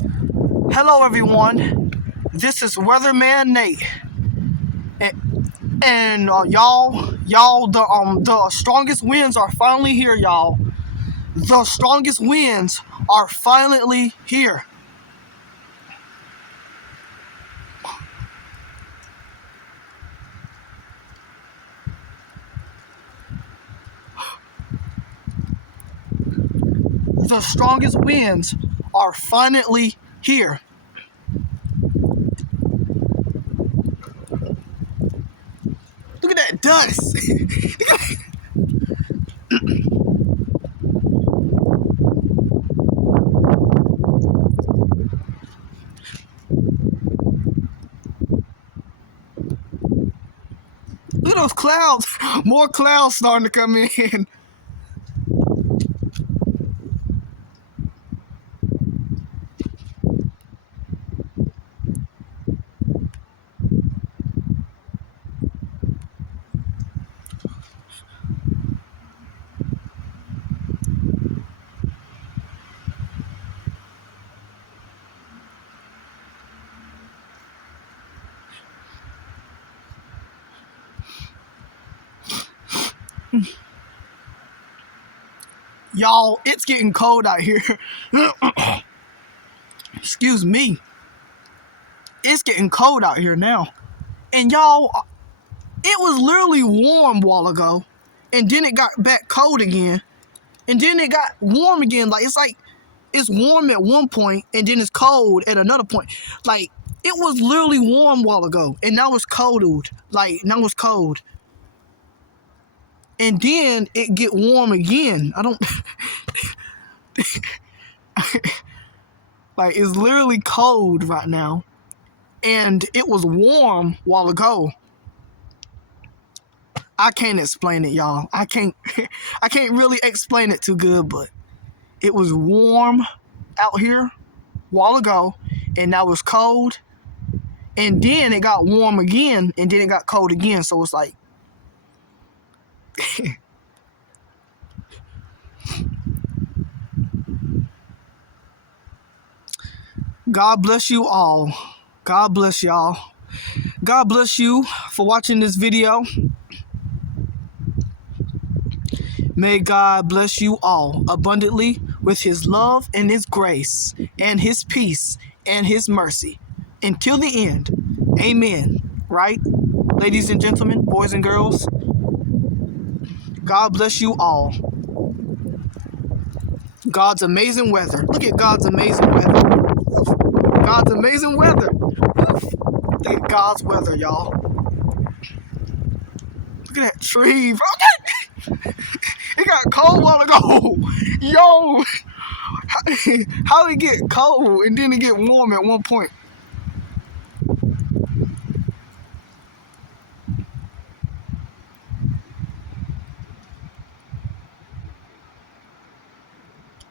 Hello everyone, this is Weatherman Nate, and the strongest winds are finally here, y'all. The strongest winds are finally here. The strongest winds are finally here. Look at that dust. Look at those clouds. More clouds starting to come in. Y'all, it's getting cold out here. Excuse me. It's getting cold out here now. And y'all, it was literally warm a while ago. And then it got back cold again. And then it got warm again. Like it's warm at one point and then it's cold at another point. Like it was literally warm a while ago. And now it's cold. Like now it's cold. And then it get warm again. I don't like it's literally cold right now. And it was warm a while ago. I can't explain it, y'all. I can't really explain it too good, but it was warm out here a while ago, and now it's cold, and then it got warm again, and then it got cold again, so it's like God bless you all. God bless y'all. God bless you for watching this video. May God bless you all abundantly with his love and his grace and his peace and his mercy until the end. Amen. Right? Ladies and gentlemen, boys and girls, God bless you all. God's amazing weather. Look at God's amazing weather. God's amazing weather. Thank God's weather, y'all. Look at that tree, bro. It got cold a while ago. Yo, how did it get cold and then it get warm at one point?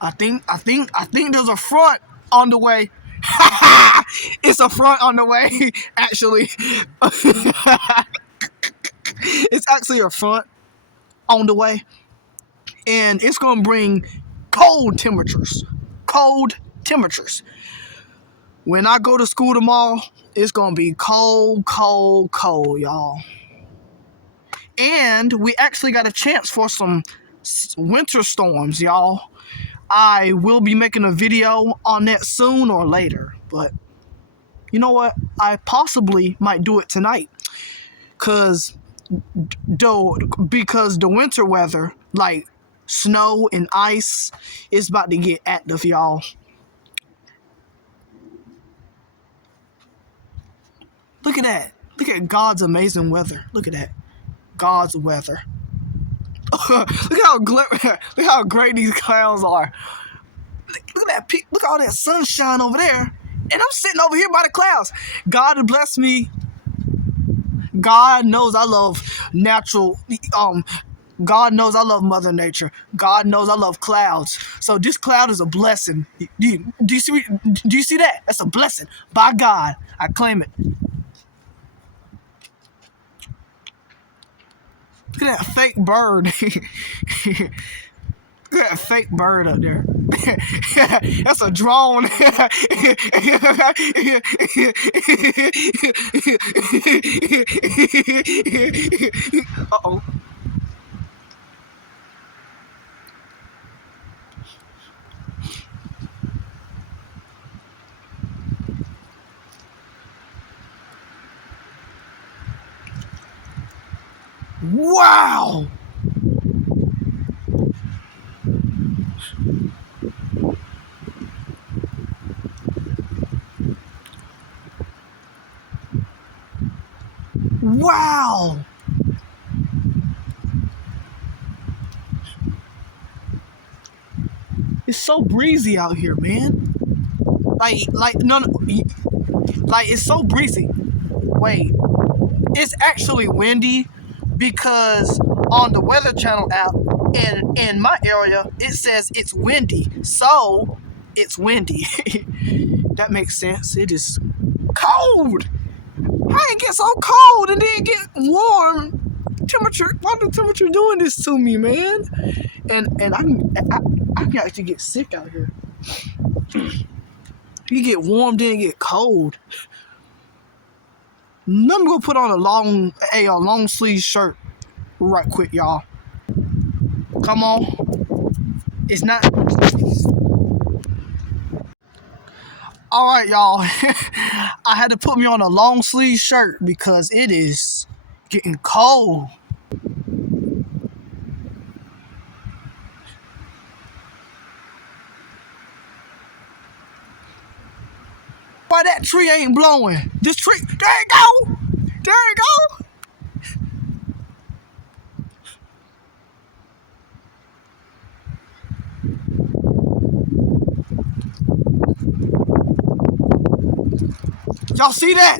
I think there's a front on the way. It's a front on the way, actually. It's actually a front on the way. And it's going to bring cold temperatures. Cold temperatures. When I go to school tomorrow, it's going to be cold, cold, cold, y'all. And we actually got a chance for some winter storms, y'all. I will be making a video on that soon or later. But you know what? I possibly might do it tonight. Because the winter weather, like snow and ice, is about to get active, y'all. Look at that. Look at God's amazing weather. Look at that. God's weather. Look how great these clouds are. Look at that peak. Look at all that sunshine over there. And I'm sitting over here by the clouds. God bless me. God knows I love natural. God knows I love Mother Nature. God knows I love clouds. So this cloud is a blessing. Do you see that? That's a blessing by God. I claim it. Look at that fake bird. Look at that fake bird up there. That's a drone. Uh-oh. Wow! Wow! It's so breezy out here, man. No, like it's so breezy. Wait, it's actually windy because on the Weather Channel app in my area it says it's windy, so it's windy. That makes sense. It is cold. How it get so cold and then get warm? Temperature? Why the temperature doing this to me, man? And I can actually get sick out here. You get warm, then get cold. Let me go put on a long sleeve shirt right quick, y'all. Come on. It's not. All right, y'all. I had to put me on a long sleeve shirt because it is getting cold. Why that tree ain't blowing? This tree, there it go. There it go. Y'all see that?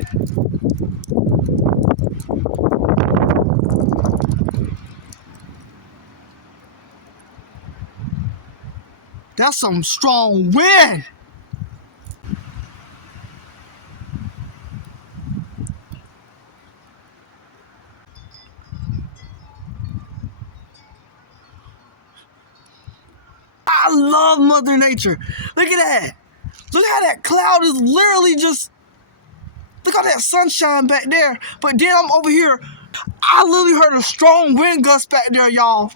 That's some strong wind. I love Mother Nature. Look at that. Look how that cloud is literally just... Look at that sunshine back there. But then I'm over here. I literally heard a strong wind gust back there, y'all.